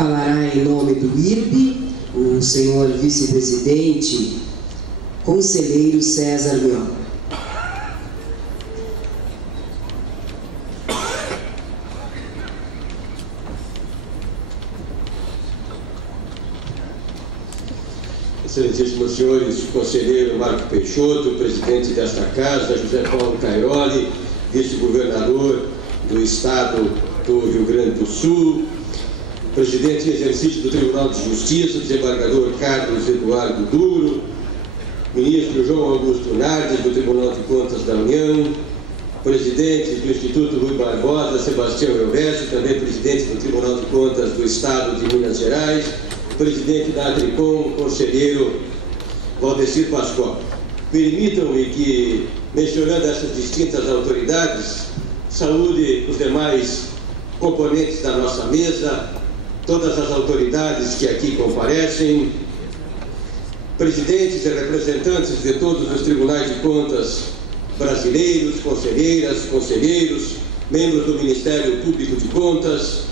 falará em nome do IRB o senhor vice-presidente, conselheiro César Miola. Excelentíssimos senhores, conselheiro Marco Peixoto, presidente desta casa, José Paulo Cairoli, vice-governador do Estado do Rio Grande do Sul, presidente em exercício do Tribunal de Justiça, desembargador Carlos Eduardo Duro, ministro João Augusto Nardes, do Tribunal de Contas da União, presidente do Instituto Rui Barbosa, Sebastião Elvésio, também presidente do Tribunal de Contas do Estado de Minas Gerais, presidente da Atricom, conselheiro Valdecir Pascoal. Permitam-me que, mencionando essas distintas autoridades, saúde os demais componentes da nossa mesa, todas as autoridades que aqui comparecem, presidentes e representantes de todos os tribunais de contas brasileiros, conselheiras, conselheiros, membros do Ministério Público de Contas,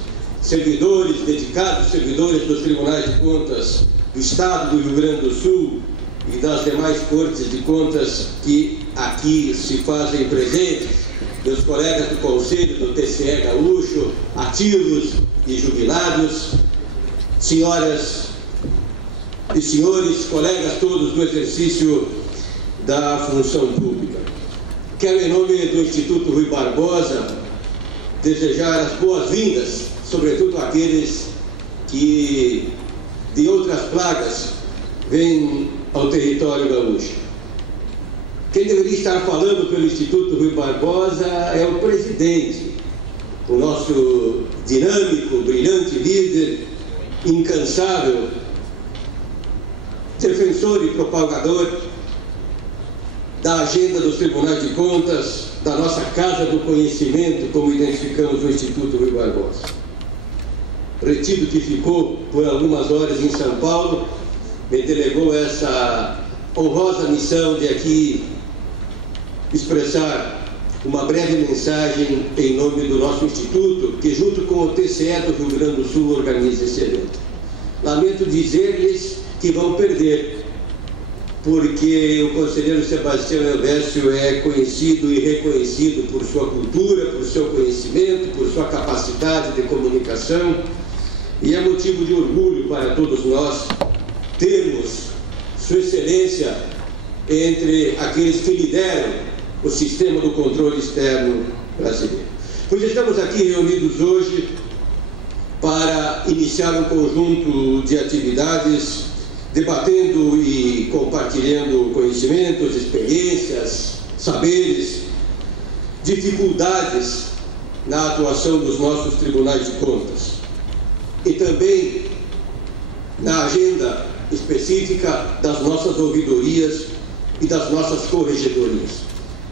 servidores, dedicados servidores dos tribunais de contas do Estado do Rio Grande do Sul e das demais cortes de contas que aqui se fazem presentes, meus colegas do Conselho do TCE Gaúcho, ativos e jubilados, senhoras e senhores, colegas todos do exercício da função pública. Quero, em nome do Instituto Rui Barbosa, desejar as boas-vindas, sobretudo aqueles que de outras plagas vêm ao território gaúcho. Quem deveria estar falando pelo Instituto Rui Barbosa é o presidente, o nosso dinâmico, brilhante líder, incansável, defensor e propagador da agenda dos tribunais de contas, da nossa Casa do Conhecimento, como identificamos o Instituto Rui Barbosa. Retido que ficou por algumas horas em São Paulo, me delegou essa honrosa missão de aqui expressar uma breve mensagem em nome do nosso Instituto, que junto com o TCE do Rio Grande do Sul organiza esse evento. Lamento dizer-lhes que vão perder, porque o conselheiro Sebastião Elvésio é conhecido e reconhecido por sua cultura, por seu conhecimento, por sua capacidade de comunicação, e é motivo de orgulho para todos nós termos Sua Excelência entre aqueles que lideram o sistema do controle externo brasileiro. Pois estamos aqui reunidos hoje para iniciar um conjunto de atividades, debatendo e compartilhando conhecimentos, experiências, saberes, dificuldades na atuação dos nossos tribunais de contas e também na agenda específica das nossas ouvidorias e das nossas corregedorias.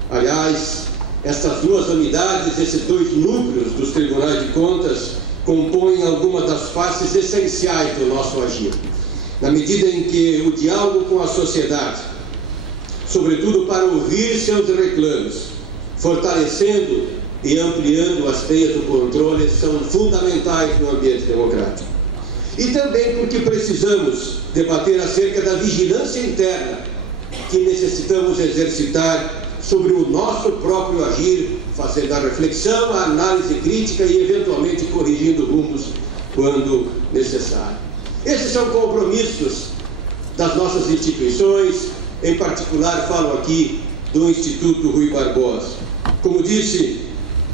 Aliás, essas duas unidades, esses dois núcleos dos tribunais de contas, compõem algumas das faces essenciais do nosso agir, na medida em que o diálogo com a sociedade, sobretudo para ouvir seus reclamos, fortalecendo e ampliando as teias do controle, são fundamentais no ambiente democrático. E também porque precisamos debater acerca da vigilância interna que necessitamos exercitar sobre o nosso próprio agir, fazendo a reflexão, a análise crítica e eventualmente corrigindo rumos quando necessário. Esses são compromissos das nossas instituições, em particular falo aqui do Instituto Rui Barbosa. Como disse,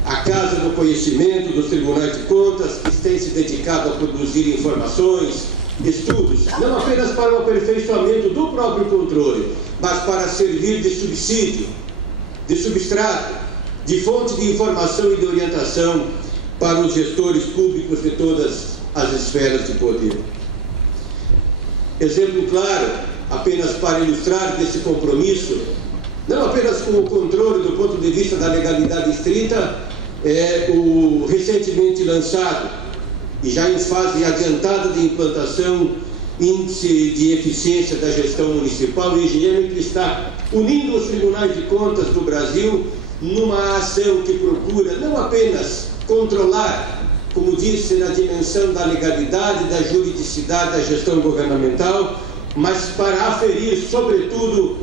a Casa do Conhecimento dos Tribunais de Contas, que tem se dedicado a produzir informações, estudos, não apenas para o aperfeiçoamento do próprio controle, mas para servir de subsídio, de substrato, de fonte de informação e de orientação para os gestores públicos de todas as esferas de poder. Exemplo claro, apenas para ilustrar desse compromisso, não apenas com o controle do ponto de vista da legalidade estrita, é o recentemente lançado e já em fase adiantada de implantação Índice de Eficiência da Gestão Municipal, o IGM, que está unindo os tribunais de contas do Brasil numa ação que procura não apenas controlar como disse, na dimensão da legalidade, da juridicidade, da gestão governamental, mas para aferir, sobretudo,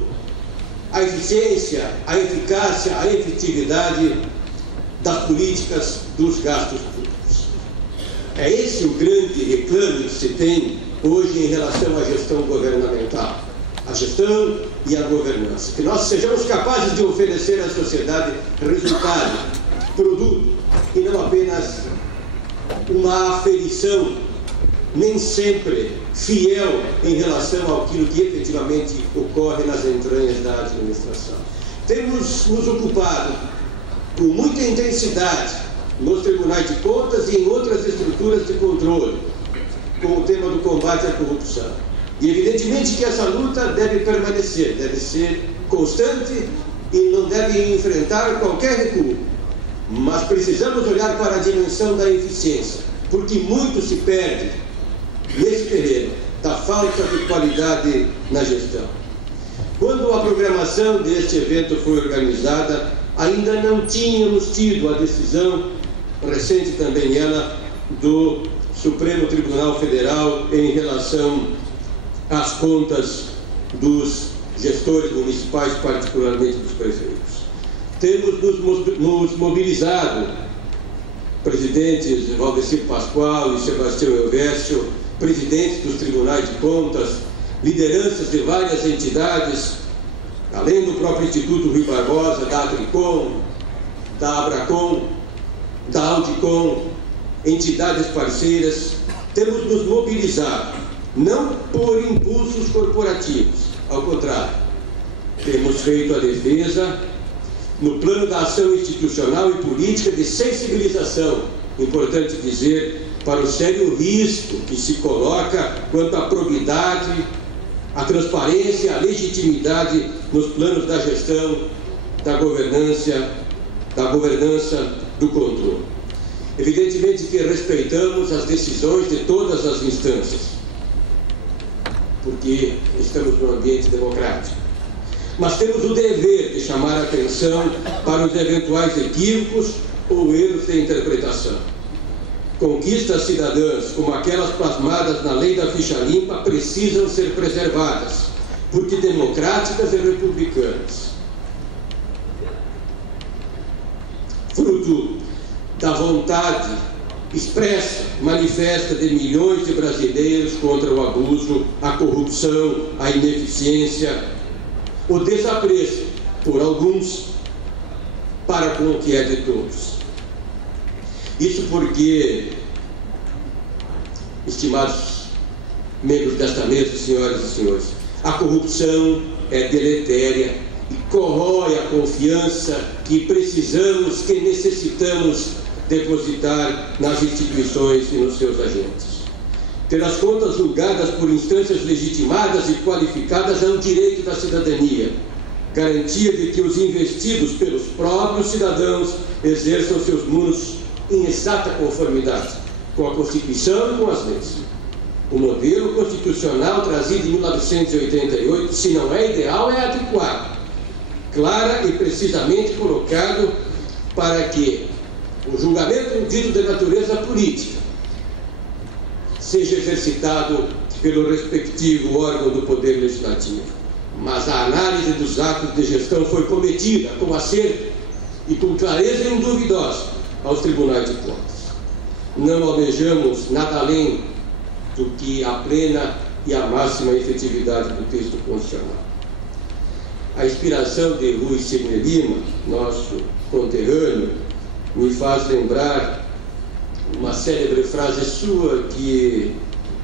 a eficiência, a eficácia, a efetividade das políticas dos gastos públicos. É esse o grande reclame que se tem hoje em relação à gestão governamental, a gestão e a governança. Que nós sejamos capazes de oferecer à sociedade resultado, produto, e não apenas uma aferição, nem sempre fiel em relação àquilo que efetivamente ocorre nas entranhas da administração. Temos nos ocupado com muita intensidade nos tribunais de contas e em outras estruturas de controle com o tema do combate à corrupção. E evidentemente que essa luta deve permanecer, deve ser constante e não deve enfrentar qualquer recuo. Mas precisamos olhar para a dimensão da eficiência, porque muito se perde nesse terreno da falta de qualidade na gestão. Quando a programação deste evento foi organizada, ainda não tínhamos tido a decisão, recente também ela, do Supremo Tribunal Federal em relação às contas dos gestores municipais, particularmente dos prefeitos. Temos nos mobilizado, presidentes Valdecir Pascoal e Sebastião Elvésio, presidentes dos tribunais de contas, lideranças de várias entidades, além do próprio Instituto Rui Barbosa, da Atricom, da Abracom, da Audicom, entidades parceiras, temos nos mobilizado, não por impulsos corporativos, ao contrário, temos feito a defesa no plano da ação institucional e política de sensibilização, importante dizer, para o sério risco que se coloca quanto à probidade, à transparência, à legitimidade nos planos da gestão, da governança, do controle. Evidentemente que respeitamos as decisões de todas as instâncias, porque estamos num ambiente democrático. Mas temos o dever de chamar a atenção para os eventuais equívocos ou erros de interpretação. Conquistas cidadãs, como aquelas plasmadas na lei da ficha limpa, precisam ser preservadas, porque democráticas e republicanas. Fruto da vontade expressa, manifesta de milhões de brasileiros contra o abuso, a corrupção, a ineficiência, o desapreço por alguns para com o que é de todos. Isso porque, estimados membros desta mesa, senhoras e senhores, a corrupção é deletéria e corrói a confiança que precisamos, que necessitamos depositar nas instituições e nos seus agentes. Ter as contas julgadas por instâncias legitimadas e qualificadas é um direito da cidadania, garantia de que os investidos pelos próprios cidadãos exerçam seus muros em exata conformidade com a Constituição e com as leis. O modelo constitucional trazido em 1988, se não é ideal, é adequado, clara e precisamente colocado para que o julgamento dito de natureza política seja exercitado pelo respectivo órgão do Poder Legislativo. Mas a análise dos atos de gestão foi cometida com acerto e com clareza induvidosa aos tribunais de contas. Não almejamos nada além do que a plena e a máxima efetividade do texto constitucional. A inspiração de Rui Sidney Lima, nosso conterrâneo, me faz lembrar uma célebre frase sua que,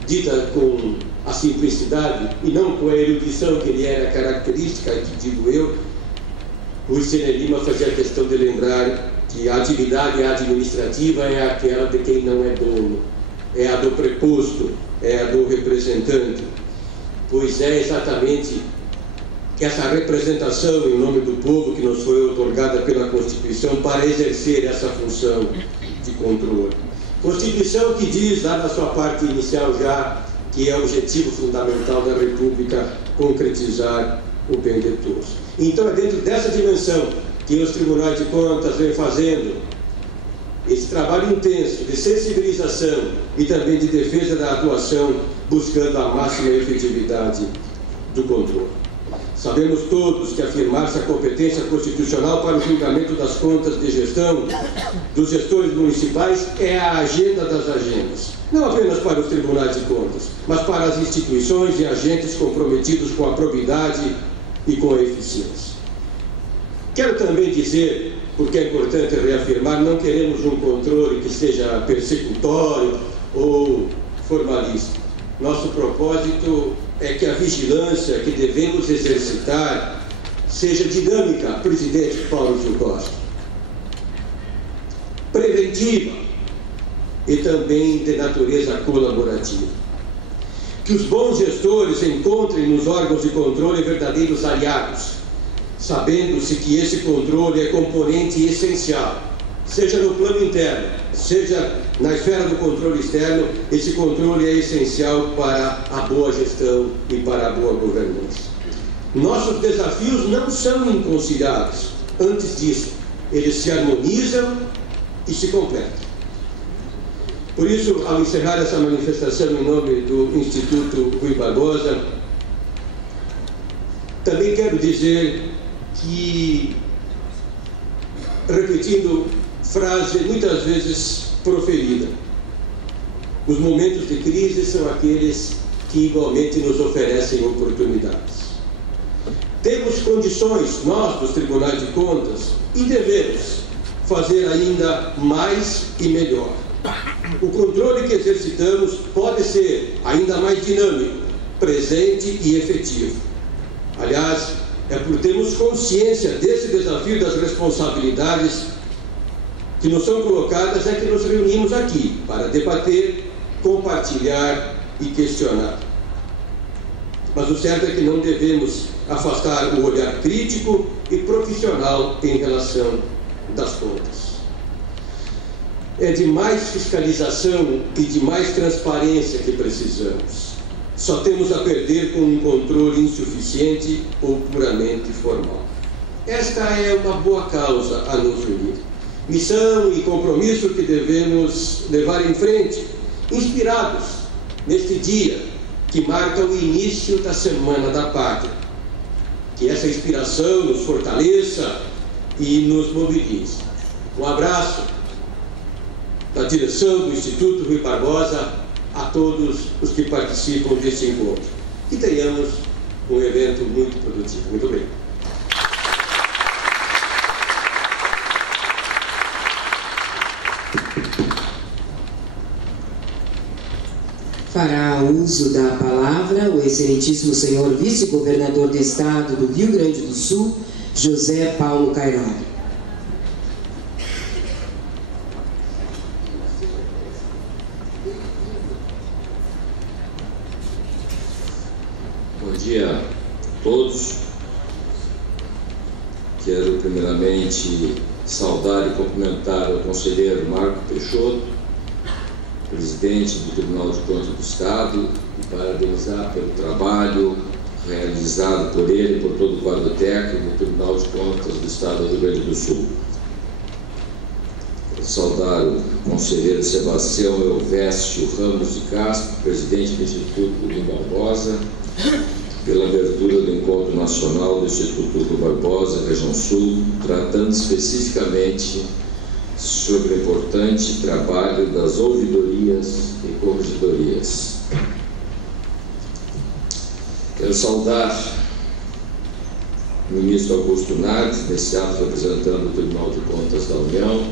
dita com a simplicidade e não com a erudição que lhe era característica, que digo eu, Rui Sidney Lima fazia questão de lembrar que a atividade administrativa é aquela de quem não é dono, é a do preposto, é a do representante, pois é exatamente essa representação em nome do povo que nos foi otorgada pela Constituição para exercer essa função de controle. Constituição que diz, lá na sua parte inicial já, que é o objetivo fundamental da República concretizar o bem de todos. Então é dentro dessa dimensão que os tribunais de contas vêm fazendo esse trabalho intenso de sensibilização e também de defesa da atuação, buscando a máxima efetividade do controle. Sabemos todos que afirmar-se a competência constitucional para o julgamento das contas de gestão dos gestores municipais é a agenda das agendas, não apenas para os tribunais de contas, mas para as instituições e agentes comprometidos com a probidade e com a eficiência. Quero também dizer, porque é importante reafirmar, não queremos um controle que seja persecutório ou formalista. Nosso propósito é que a vigilância que devemos exercitar seja dinâmica, presidente Paulo Gil Costa, preventiva e também de natureza colaborativa. Que os bons gestores encontrem nos órgãos de controle verdadeiros aliados, sabendo-se que esse controle é componente essencial, seja no plano interno, seja na esfera do controle externo. Esse controle é essencial para a boa gestão e para a boa governança. Nossos desafios não são inconciliáveis. Antes disso, eles se harmonizam e se completam. Por isso, ao encerrar essa manifestação em nome do Instituto Rui Barbosa, também quero dizer que, repetindo frase muitas vezes proferida, os momentos de crise são aqueles que igualmente nos oferecem oportunidades. Temos condições, nós dos tribunais de contas, e devemos fazer ainda mais e melhor. O controle que exercitamos pode ser ainda mais dinâmico, presente e efetivo. Aliás, é por termos consciência desse desafio, das responsabilidades que nos são colocadas, é que nos reunimos aqui para debater, compartilhar e questionar. Mas o certo é que não devemos afastar o olhar crítico e profissional em relação das contas. É de mais fiscalização e de mais transparência que precisamos. Só temos a perder com um controle insuficiente ou puramente formal. Esta é uma boa causa a nos unir. Missão e compromisso que devemos levar em frente, inspirados neste dia que marca o início da Semana da Pátria. Que essa inspiração nos fortaleça e nos mobilize. Um abraço da direção do Instituto Rui Barbosa a todos os que participam deste encontro. Que tenhamos um evento muito produtivo. Muito obrigado. Fará uso da palavra o excelentíssimo senhor vice-governador do Estado do Rio Grande do Sul, José Paulo Cairoli. Bom dia a todos. Quero primeiramente saudar e cumprimentar o conselheiro Marco Peixoto, presidente do Tribunal de Contas do Estado, e parabenizar pelo trabalho realizado por ele e por todo o quadro técnico do Tribunal de Contas do Estado do Rio Grande do Sul. Quero saudar o conselheiro Sebastião Elvésio Ramos de Castro, presidente do Instituto Rui Barbosa, pela abertura do Encontro Nacional do Instituto Rui Barbosa, Região Sul, tratando especificamente sobre o importante trabalho das ouvidorias e corregedorias. Quero saudar o ministro Augusto Nardes, nesse ato representando o Tribunal de Contas da União,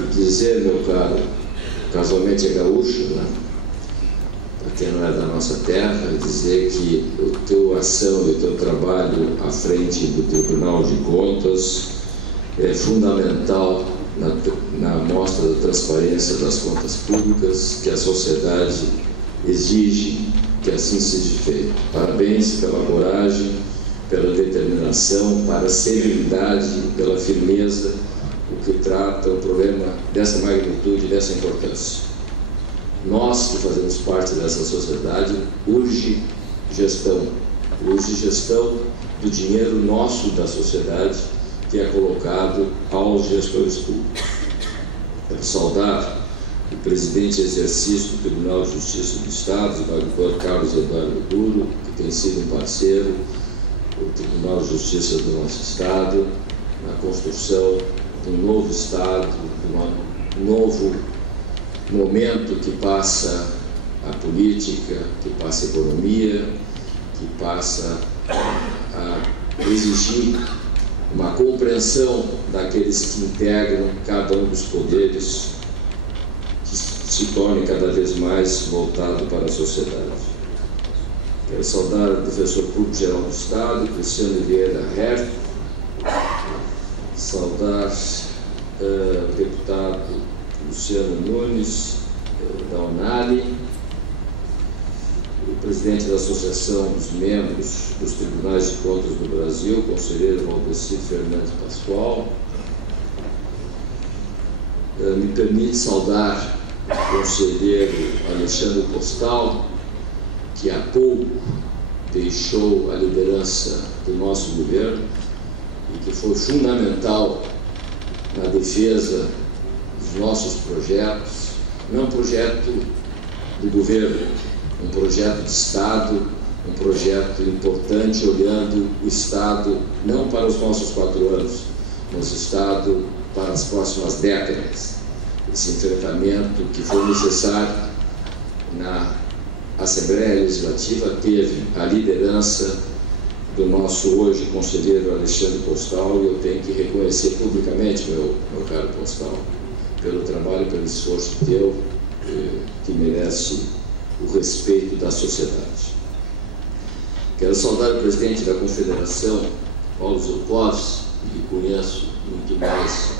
e dizer, meu caro, casualmente é gaúcho, né? Para quem não é da nossa terra, dizer que a tua ação e o teu trabalho à frente do Tribunal de Contas é fundamental na mostra da transparência das contas públicas que a sociedade exige que assim seja feito. Parabéns pela coragem, pela determinação, para a serenidade, pela firmeza, o que trata o problema dessa magnitude, dessa importância. Nós que fazemos parte dessa sociedade, urge gestão do dinheiro nosso da sociedade, que é colocado aos gestores públicos. Quero saudar o presidente em exercício do Tribunal de Justiça do Estado, desembargador Carlos Eduardo Duro, que tem sido um parceiro do Tribunal de Justiça do nosso Estado, na construção de um novo Estado, de um novo momento que passa a política, que passa a economia, que passa a exigir uma compreensão daqueles que integram cada um dos poderes, que se torne cada vez mais voltado para a sociedade. Quero saudar o professor público-geral do Estado, Cristiano Vieira Herr, saudar o deputado Luciano Nunes, da Unali, o presidente da Associação dos Membros dos Tribunais de Contas do Brasil, conselheiro Valdecir Fernandes Pascoal. Me permite saudar o conselheiro Alexandre Postal, que há pouco deixou a liderança do nosso governo e que foi fundamental na defesa dos nossos projetos, não um projeto do governo, um projeto de Estado, um projeto importante, olhando o Estado não para os nossos 4 anos, mas o Estado para as próximas décadas. Esse enfrentamento que foi necessário na Assembleia Legislativa teve a liderança do nosso hoje conselheiro Alexandre Postal, e eu tenho que reconhecer publicamente, meu caro Postal, pelo trabalho, pelo esforço teu, que merece o respeito da sociedade. Quero saudar o presidente da Confederação, Paulo Zolkowski, que conheço muito mais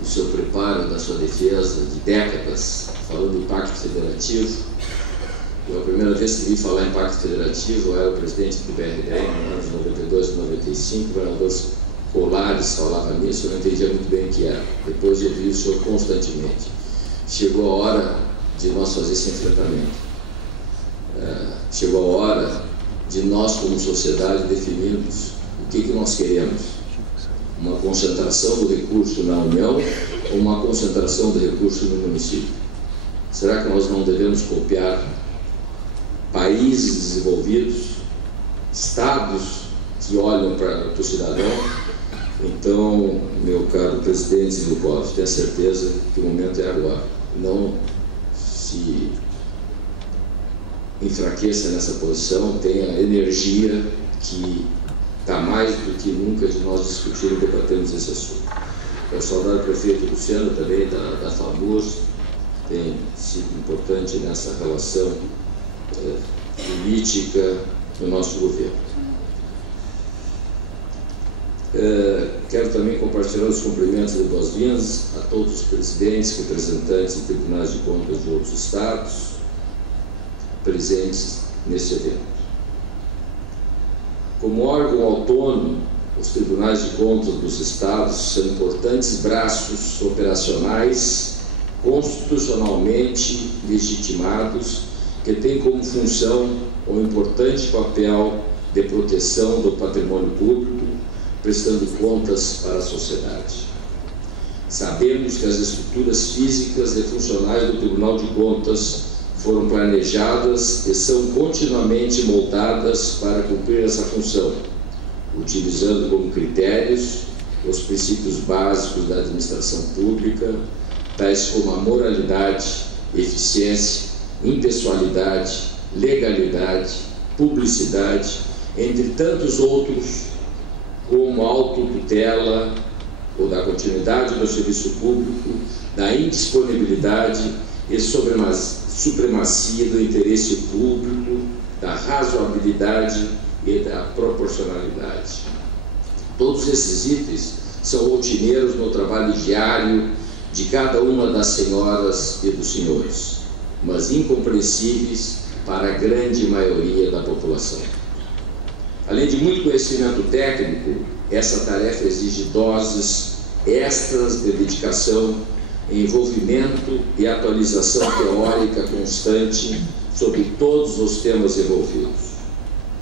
do seu preparo, da sua defesa de décadas, falando do Pacto Federativo. Eu, a primeira vez que vi falar em Pacto Federativo, eu era o presidente do BRDM, no ano de 92 e 95, o governador Colares falava nisso, eu não entendia muito bem o que era. Depois eu vi o senhor constantemente. Chegou a hora de nós fazer esse enfrentamento. Chegou a hora de nós, como sociedade, definirmos o que nós queremos. Uma concentração do recurso na União ou uma concentração do recurso no município? Será que nós não devemos copiar países desenvolvidos, estados que olham para o cidadão? Então, meu caro presidente Zilkov, tenha certeza que o momento é agora. Não se enfraqueça nessa posição, tenha energia, que está mais do que nunca de nós discutir e debatermos esse assunto. Quero saudar o prefeito Luciano também, da FAMURS, tem sido importante nessa relação política do nosso governo. Quero também compartilhar os cumprimentos de boas-vindas a todos os presidentes, representantes de tribunais de contas de outros estados presentes nesse evento. Como órgão autônomo, os tribunais de contas dos estados são importantes braços operacionais constitucionalmente legitimados que têm como função um importante papel de proteção do patrimônio público, prestando contas para a sociedade. Sabemos que as estruturas físicas e funcionais do Tribunal de Contas foram planejadas e são continuamente moldadas para cumprir essa função, utilizando como critérios os princípios básicos da administração pública, tais como a moralidade, eficiência, impessoalidade, legalidade, publicidade, entre tantos outros, como a autotutela ou da continuidade do serviço público, da indisponibilidade e supremacia do interesse público, da razoabilidade e da proporcionalidade. Todos esses itens são rotineiros no trabalho diário de cada uma das senhoras e dos senhores, mas incompreensíveis para a grande maioria da população. Além de muito conhecimento técnico, essa tarefa exige doses extras de dedicação, envolvimento e atualização teórica constante sobre todos os temas envolvidos.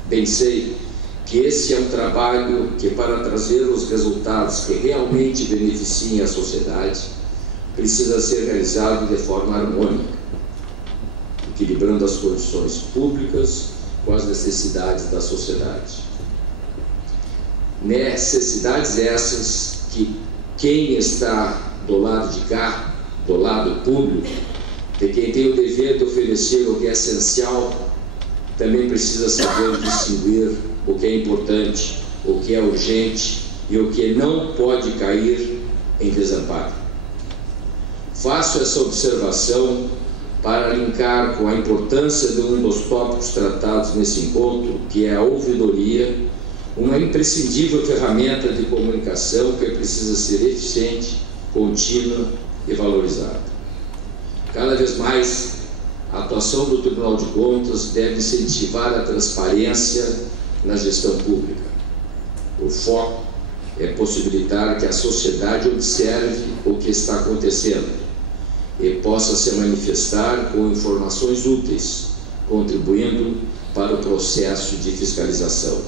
Bem sei que esse é um trabalho que, para trazer os resultados que realmente beneficiem a sociedade, precisa ser realizado de forma harmônica, equilibrando as condições públicas com as necessidades da sociedade. Necessidades essas que quem está do lado de cá, do lado público, de quem tem o dever de oferecer o que é essencial, também precisa saber distinguir o que é importante, o que é urgente e o que não pode cair em desamparo. Faço essa observação para linkar com a importância de um dos tópicos tratados nesse encontro, que é a ouvidoria, uma imprescindível ferramenta de comunicação que precisa ser eficiente, contínua e valorizada. Cada vez mais, a atuação do Tribunal de Contas deve incentivar a transparência na gestão pública. O foco é possibilitar que a sociedade observe o que está acontecendo e possa se manifestar com informações úteis, contribuindo para o processo de fiscalização.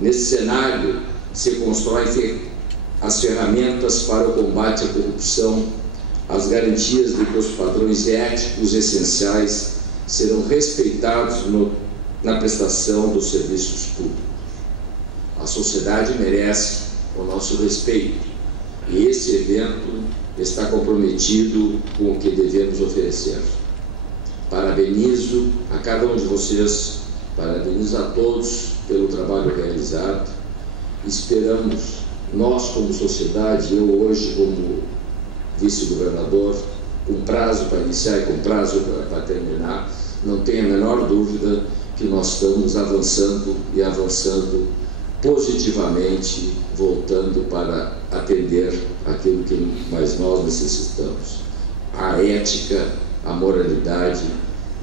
Nesse cenário, se constroem as ferramentas para o combate à corrupção, as garantias de que os padrões éticos essenciais serão respeitados na prestação dos serviços públicos. A sociedade merece o nosso respeito e esse evento está comprometido com o que devemos oferecer. Parabenizo a cada um de vocês, parabenizo a todos pelo trabalho realizado. Esperamos, nós como sociedade, eu hoje como vice-governador, com prazo para iniciar e com prazo para terminar, não tenho a menor dúvida que nós estamos avançando e avançando positivamente, voltando para atender aquilo que mais nós necessitamos. A ética, a moralidade,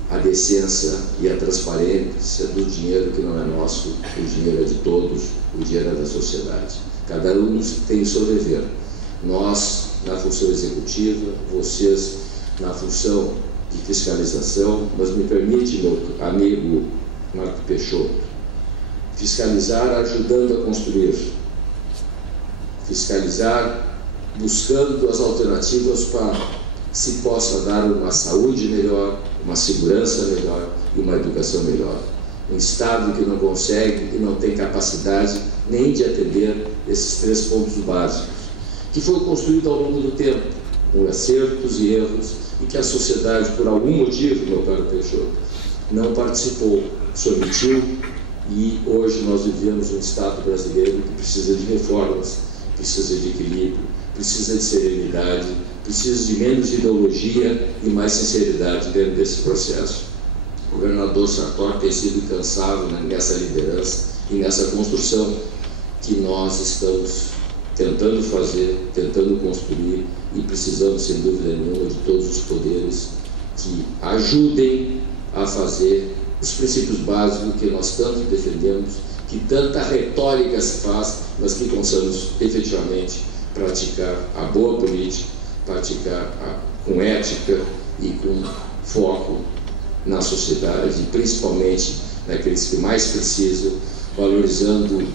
a decência e a transparência do dinheiro que não é nosso, o dinheiro é de todos, o dinheiro é da sociedade. Cada um tem o seu dever. Nós, na função executiva, vocês na função de fiscalização, mas me permite, meu amigo Marco Peixoto, fiscalizar ajudando a construir, fiscalizar buscando as alternativas para que se possa dar uma saúde melhor, uma segurança melhor e uma educação melhor. Um Estado que não consegue e não tem capacidade nem de atender esses 3 pontos básicos, que foi construído ao longo do tempo, com acertos e erros, e que a sociedade, por algum motivo, meu caro Peixoto, não participou, se omitiu, e hoje nós vivemos um Estado brasileiro que precisa de reformas, precisa de equilíbrio, precisa de serenidade, precisa de menos ideologia e mais sinceridade dentro desse processo. O governador Sartori tem sido incansável nessa liderança e nessa construção que nós estamos tentando fazer, tentando construir, e precisamos, sem dúvida nenhuma, de todos os poderes que ajudem a fazer os princípios básicos que nós tanto defendemos, que tanta retórica se faz, mas que possamos efetivamente praticar a boa política, praticar com ética e com foco na sociedade, principalmente naqueles que mais precisam, valorizando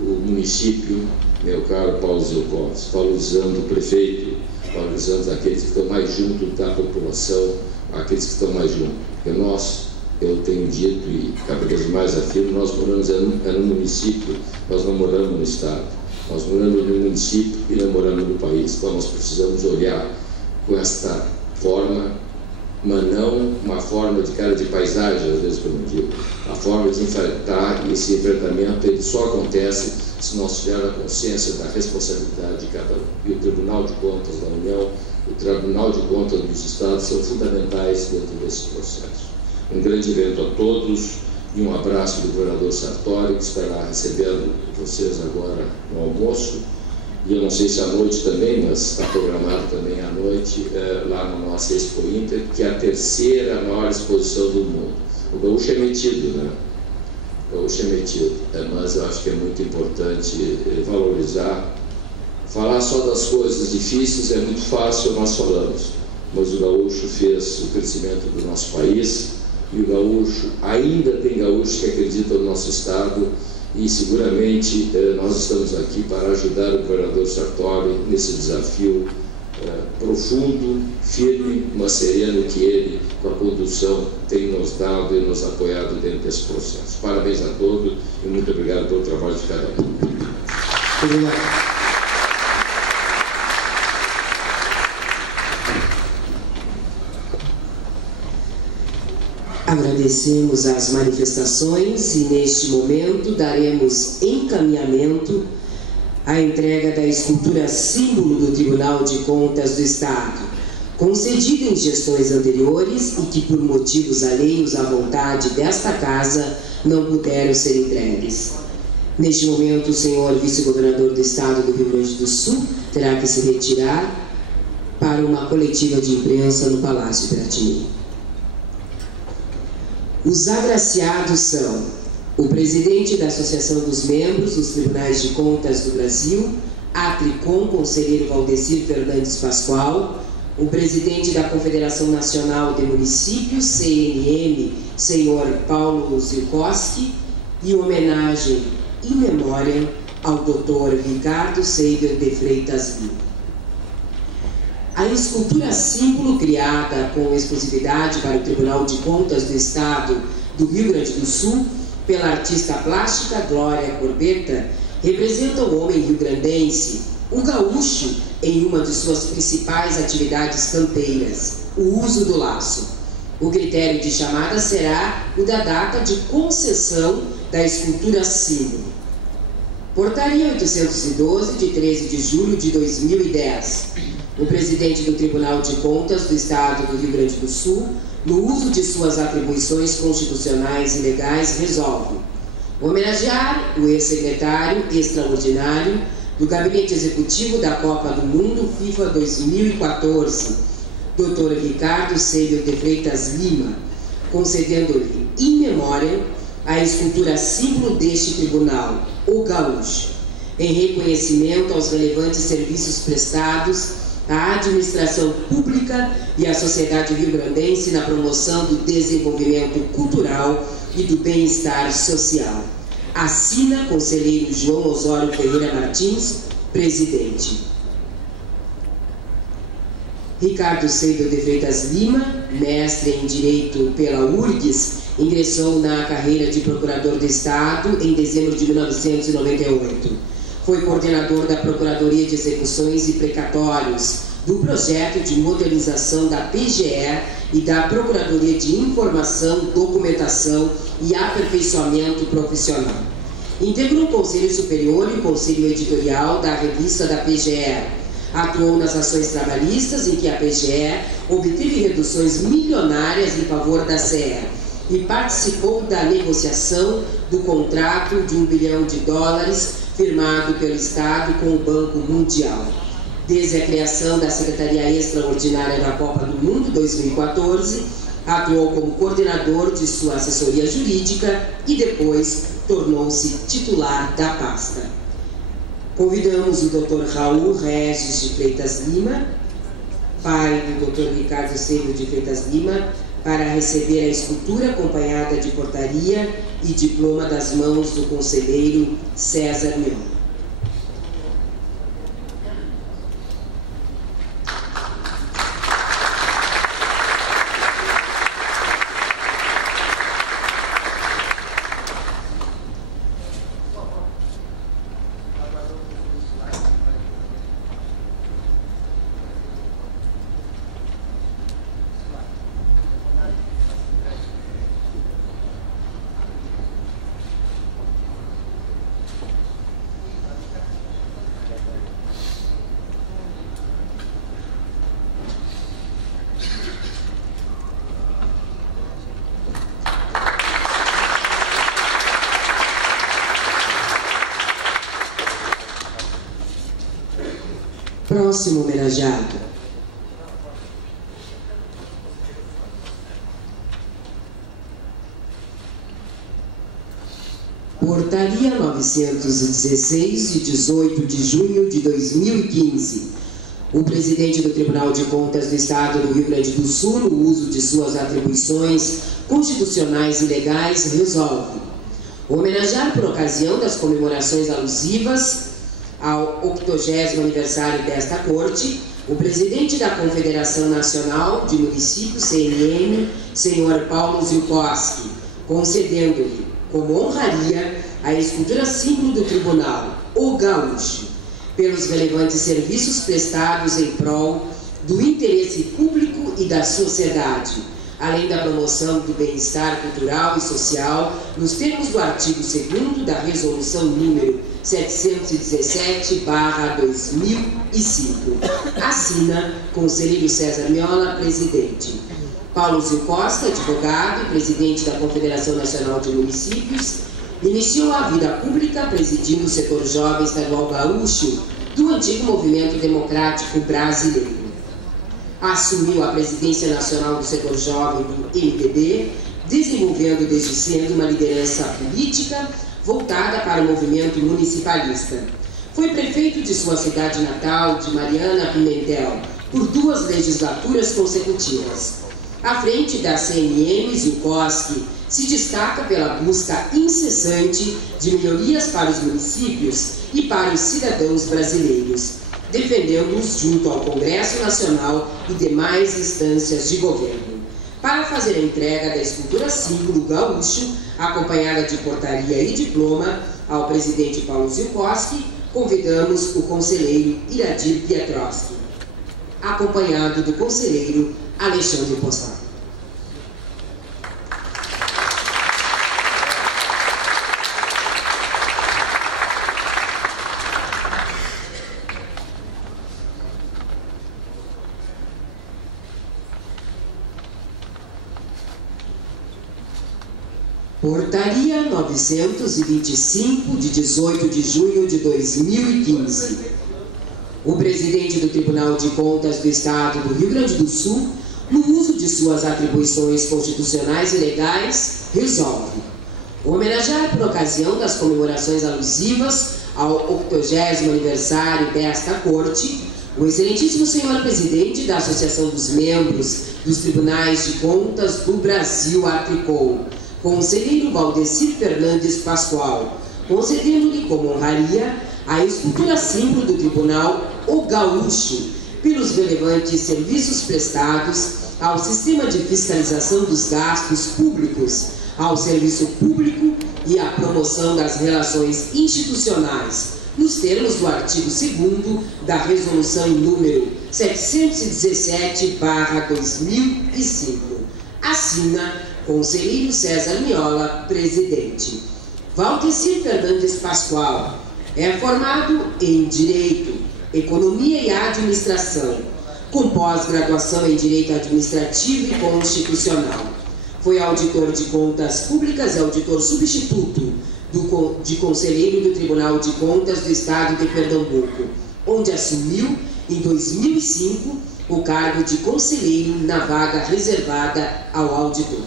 o município, meu caro Paulo Zilcones, valorizando o prefeito, valorizando aqueles que estão mais junto da população, aqueles que estão mais junto. Porque nós, eu tenho dito e cada vez mais afirmo, nós moramos no município, nós não moramos no Estado. Nós moramos no município e não moramos no país. Então nós precisamos olhar com esta forma, mas não uma forma de cara de paisagem, às vezes como eu digo, a forma de enfrentar, e esse enfrentamento ele só acontece se nós tivermos a consciência da responsabilidade de cada um. E o Tribunal de Contas da União, o Tribunal de Contas dos Estados são fundamentais dentro desse processo. Um grande evento a todos e um abraço do governador Sartori, que estará recebendo vocês agora no almoço. E eu não sei se à noite também, mas está programado também à noite, lá no nosso Expo Inter, que é a 3ª maior exposição do mundo. O gaúcho é metido, né? O gaúcho é metido, mas eu acho que é muito importante valorizar. Falar só das coisas difíceis é muito fácil, nós falamos, mas o gaúcho fez o crescimento do nosso país, e o gaúcho, ainda tem gaúchos que acreditam no nosso Estado, e seguramente nós estamos aqui para ajudar o governador Sartori nesse desafio profundo, firme, mas sereno que ele, com a condução, tem nos dado e nos apoiado dentro desse processo. Parabéns a todos e muito obrigado pelo trabalho de cada um. Obrigado. Agradecemos as manifestações e, neste momento, daremos encaminhamento à entrega da escultura símbolo do Tribunal de Contas do Estado, concedida em gestões anteriores e que, por motivos alheios à vontade desta Casa, não puderam ser entregues. Neste momento, o senhor vice-governador do Estado do Rio Grande do Sul terá que se retirar para uma coletiva de imprensa no Palácio Piratini. Os agraciados são o presidente da Associação dos Membros dos Tribunais de Contas do Brasil, ATRICOM, conselheiro Valdecir Fernandes Pascoal, o presidente da Confederação Nacional de Municípios, CNM, senhor Paulo Zilkowski, e homenagem in memória ao Dr. Ricardo Seibel de Freitas Lima. A escultura símbolo, criada com exclusividade para o Tribunal de Contas do Estado do Rio Grande do Sul, pela artista plástica Glória Corbetta, representa o homem rio-grandense, o gaúcho, em uma de suas principais atividades campeiras, o uso do laço. O critério de chamada será o da data de concessão da escultura símbolo. Portaria 812, de 13 de julho de 2010. O presidente do Tribunal de Contas do Estado do Rio Grande do Sul, no uso de suas atribuições constitucionais e legais, resolve homenagear o ex-secretário extraordinário do Gabinete Executivo da Copa do Mundo FIFA 2014, Dr. Ricardo Seibel de Freitas Lima, concedendo-lhe, in memória, a escultura símbolo deste tribunal, o Gaúcho, em reconhecimento aos relevantes serviços prestados à administração pública e à sociedade rio-grandense na promoção do desenvolvimento cultural e do bem-estar social. Assina conselheiro João Osório Ferreira Martins, presidente. Ricardo Seibel de Freitas Lima, mestre em Direito pela URGS, ingressou na carreira de procurador do Estado em dezembro de 1998. Foi coordenador da Procuradoria de Execuções e Precatórios, do projeto de modernização da PGE e da Procuradoria de Informação, Documentação e Aperfeiçoamento Profissional. Integrou o Conselho Superior e o Conselho Editorial da revista da PGE. Atuou nas ações trabalhistas em que a PGE obteve reduções milionárias em favor da CE e participou da negociação do contrato de $1 bilhão firmado pelo Estado com o Banco Mundial. Desde a criação da Secretaria Extraordinária da Copa do Mundo, 2014, atuou como coordenador de sua assessoria jurídica e depois tornou-se titular da pasta. Convidamos o Dr. Raul Regis de Freitas Lima, pai do Dr. Ricardo Seibel de Freitas Lima, para receber a escultura acompanhada de portaria e diploma das mãos do conselheiro César Mion. Próximo homenageado. Portaria 916, de 18 de junho de 2015. O presidente do Tribunal de Contas do Estado do Rio Grande do Sul, no uso de suas atribuições constitucionais e legais, resolve homenagear, por ocasião das comemorações alusivas ao 80º aniversário desta Corte, o presidente da Confederação Nacional de Municípios, CNM, senhor Paulo Ziukowski, concedendo-lhe, como honraria, a escultura símbolo do Tribunal, o Gaúcho, pelos relevantes serviços prestados em prol do interesse público e da sociedade, além da promoção do bem-estar cultural e social, nos termos do artigo 2º da Resolução número 717/2005. Assina Conselheiro César Miola, presidente. Paulo Ziukowski, advogado e presidente da Confederação Nacional de Municípios, iniciou a vida pública presidindo o setor jovem estadual gaúcho do antigo Movimento Democrático Brasileiro. Assumiu a presidência nacional do setor jovem do MDB, desenvolvendo desde cedo uma liderança política voltada para o movimento municipalista. Foi prefeito de sua cidade natal, de Mariana Pimentel, por 2 legislaturas consecutivas. À frente da CNM, Ziukowski se destaca pela busca incessante de melhorias para os municípios e para os cidadãos brasileiros, defendendo-os junto ao Congresso Nacional e demais instâncias de governo. Para fazer a entrega da escultura símbolo gaúcho, acompanhada de portaria e diploma, ao presidente Paulo Ziukowski, convidamos o conselheiro Iradir Pietrowski, acompanhado do conselheiro Alexandre Postal. Portaria 925, de 18 de junho de 2015. O presidente do Tribunal de Contas do Estado do Rio Grande do Sul, no uso de suas atribuições constitucionais e legais, resolve homenagear, por ocasião das comemorações alusivas ao 80º aniversário desta Corte, o excelentíssimo senhor presidente da Associação dos Membros dos Tribunais de Contas do Brasil, ATRICOM, conselheiro Valdecir Fernandes Pascoal, concedendo-lhe como honraria a escultura símbolo do Tribunal, o Gaúcho, pelos relevantes serviços prestados ao sistema de fiscalização dos gastos públicos, ao serviço público e à promoção das relações institucionais, nos termos do artigo 2º da Resolução número 717/2005. Assina Conselheiro César Miola, presidente. Valdecir Fernandes Pascoal é formado em Direito, Economia e Administração, com pós-graduação em Direito Administrativo e Constitucional. Foi auditor de contas públicas e auditor substituto de conselheiro do Tribunal de Contas do Estado de Pernambuco, onde assumiu, em 2005, o cargo de conselheiro na vaga reservada ao auditor.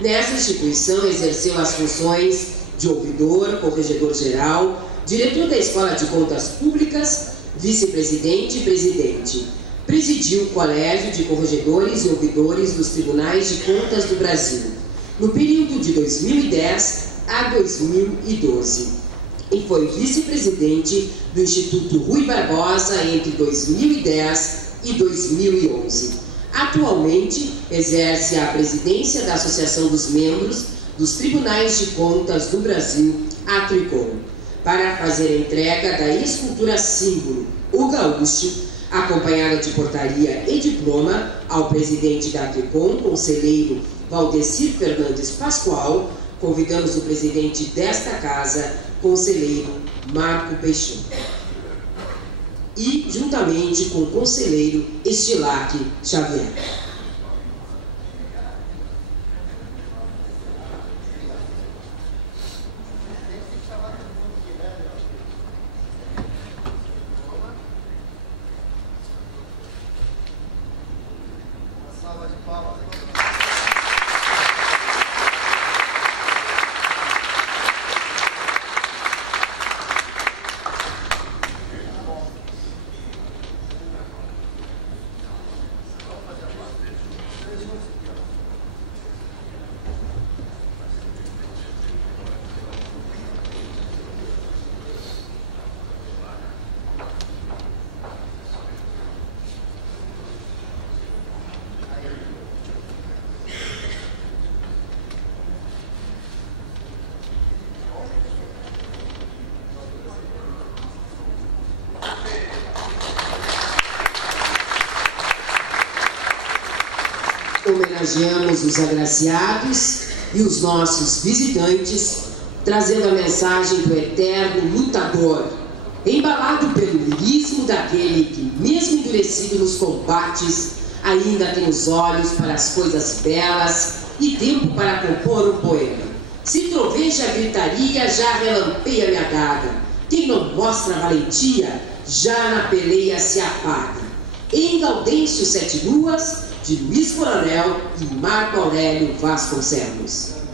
Nessa instituição, exerceu as funções de ouvidor, corregedor-geral, diretor da Escola de Contas Públicas, vice-presidente e presidente. Presidiu o Colégio de Corregedores e Ouvidores dos Tribunais de Contas do Brasil, no período de 2010 a 2012. E foi vice-presidente do Instituto Rui Barbosa entre 2010 e 2011. Atualmente, exerce a presidência da Associação dos Membros dos Tribunais de Contas do Brasil, ATRICOM, para fazer a entrega da escultura símbolo, o Gaúcho, acompanhada de portaria e diploma, ao presidente da ATRICOM, conselheiro Valdecir Fernandes Pascoal. Convidamos o presidente desta casa, conselheiro Marco Peixoto, e juntamente com o conselheiro Estilac Xavier. homenageamos os agraciados e os nossos visitantes, trazendo a mensagem do eterno lutador, embalado pelo lirismo daquele que, mesmo endurecido nos combates, ainda tem os olhos para as coisas belas e tempo para compor um poema. Se troveja a gritaria, já relampeia minha adaga. Quem não mostra valentia, já na peleia se apaga. Em Gaudêncio Sete Luas, de Luiz Coronel e Marco Aurélio Vasconcelos.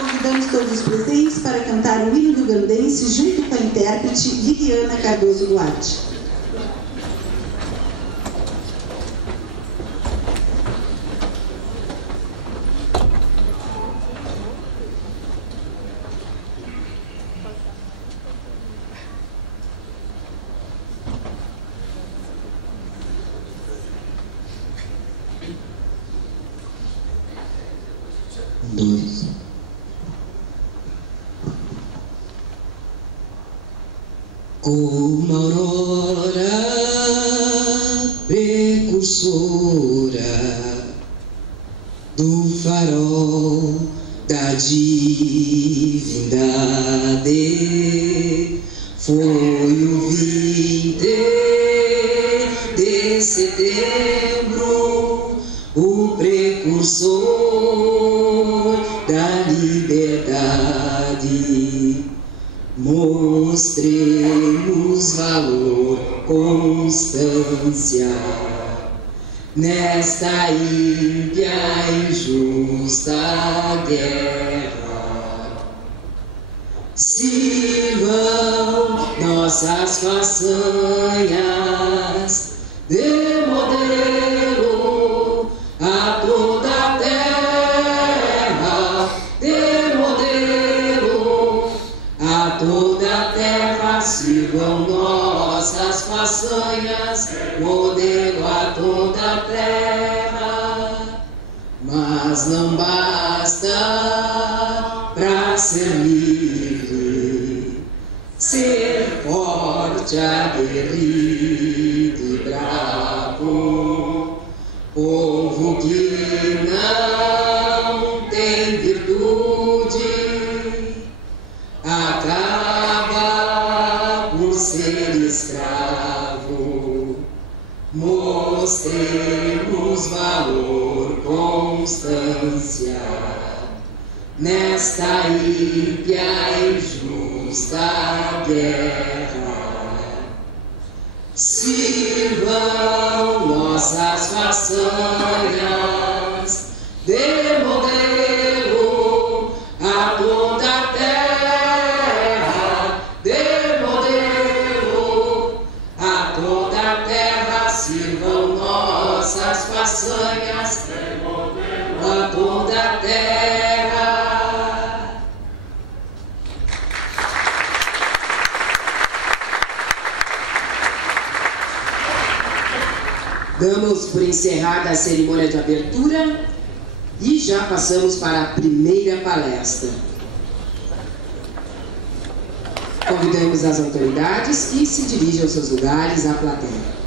Convidamos todos os presentes para cantar o hino rio-grandense junto com a intérprete Liliana Cardoso Duarte. Noite. Como aurora precursora do farol da divindade, foi o 20 de setembro, o precursor da liberdade. Mostremos valor, constância nesta ímpia e justa guerra. Sirvam nossas façanhas de modelo a toda a terra, de modelo a toda a terra. Sirvam nossas façanhas, modelo a toda a terra. Mas não basta para ser livre, ser forte, aguerrido e bravo. Povo que não tem virtude acaba por ser escravo. Mostremos valor, constância nesta ímpia e justa guerra. Sirvam nossas façanhas de modelo a toda a terra, de modelo a toda a terra. Sirvam nossas façanhas de modelo a toda a terra. Damos por encerrada a cerimônia de abertura e já passamos para a primeira palestra. Convidamos as autoridades que se dirigem aos seus lugares, à plateia.